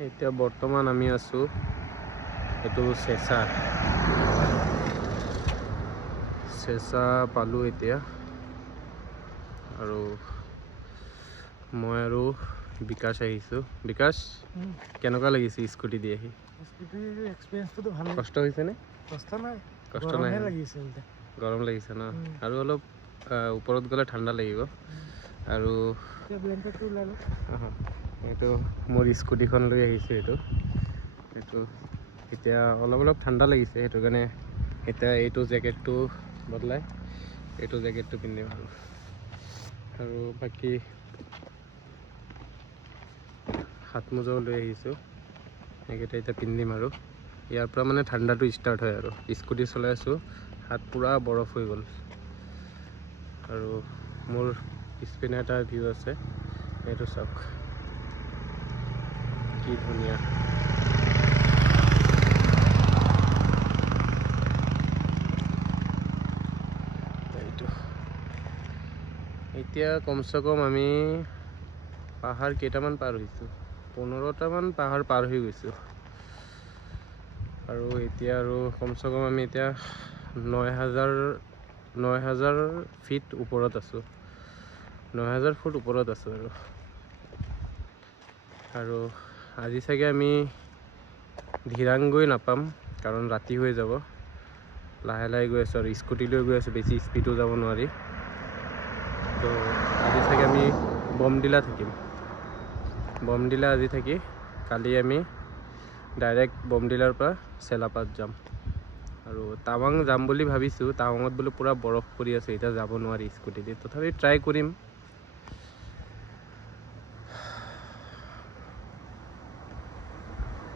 এতিয়া বৰ্তমান আমি আছোঁ এইটো চেঁচা পালোঁ এতিয়া। আৰু মই আৰু বিকাশ আহিছোঁ। বিকাশ, কেনেকুৱা লাগিছে স্কুটি দি আহি? স্কুটিৰ এক্সপিৰিয়েঞ্চটো ভাল। কষ্ট হৈছেনে? কষ্ট নাই, কষ্ট নাই, গৰমহে লাগিছে। গৰম লাগিছে ন? আৰু অলপ ওপৰত গ'লে ঠাণ্ডা লাগিব। আৰু ব্লেংকেটটো ওলালোঁ। এইটো মোৰ স্কুটিখন লৈ আহিছোঁ। এইটো এতিয়া অলপ ঠাণ্ডা লাগিছে, সেইটো কাৰণে এতিয়া এইটো জেকেটটো বদলাই এইটো জেকেটটো পিন্ধিম আৰু বাকী হাত মোজাও লৈ আহিছোঁ। এইকেইটা এতিয়া পিন্ধিম আৰু ইয়াৰ পৰা মানে ঠাণ্ডাটো ষ্টাৰ্ট হয় আৰু স্কুটি চলাই আছোঁ, হাত পূৰা বৰফ হৈ গ'ল। আৰু মোৰ পিছপিনে এটা ভিউ আছে, এইটো চাওক কি ধুনীয়া। এতিয়া কমচে কম আমি পাহাৰ কেইটামান পাৰ হৈছোঁ, 15টামান পাহাৰ পাৰ হৈ গৈছোঁ। আৰু এতিয়া আৰু কমচে কম আমি এতিয়া 9,000 ফিট ওপৰত আছোঁ, 9,000 ফুট ওপৰত আছোঁ। আৰু আজি চাগে আমি ধিৰাং গৈ নাপাম, কাৰণ ৰাতি হৈ যাব। লাহে লাহে গৈ আছোঁ আৰু স্কুটি লৈ গৈ আছোঁ, বেছি স্পীডো যাব নোৱাৰি। তো আজি চাগে আমি বমডিলা থাকিম। বমডিলা আজি থাকি কালি আমি ডাইৰেক্ট বমডিলাৰ পৰা চেলাপাত যাম। আৰু টাৱাং যাম বুলি ভাবিছোঁ। টাৱাঙত বোলো পূৰা বৰফ পৰি আছে, এতিয়া যাব নোৱাৰি স্কুটি দি, তথাপি ট্ৰাই কৰিম।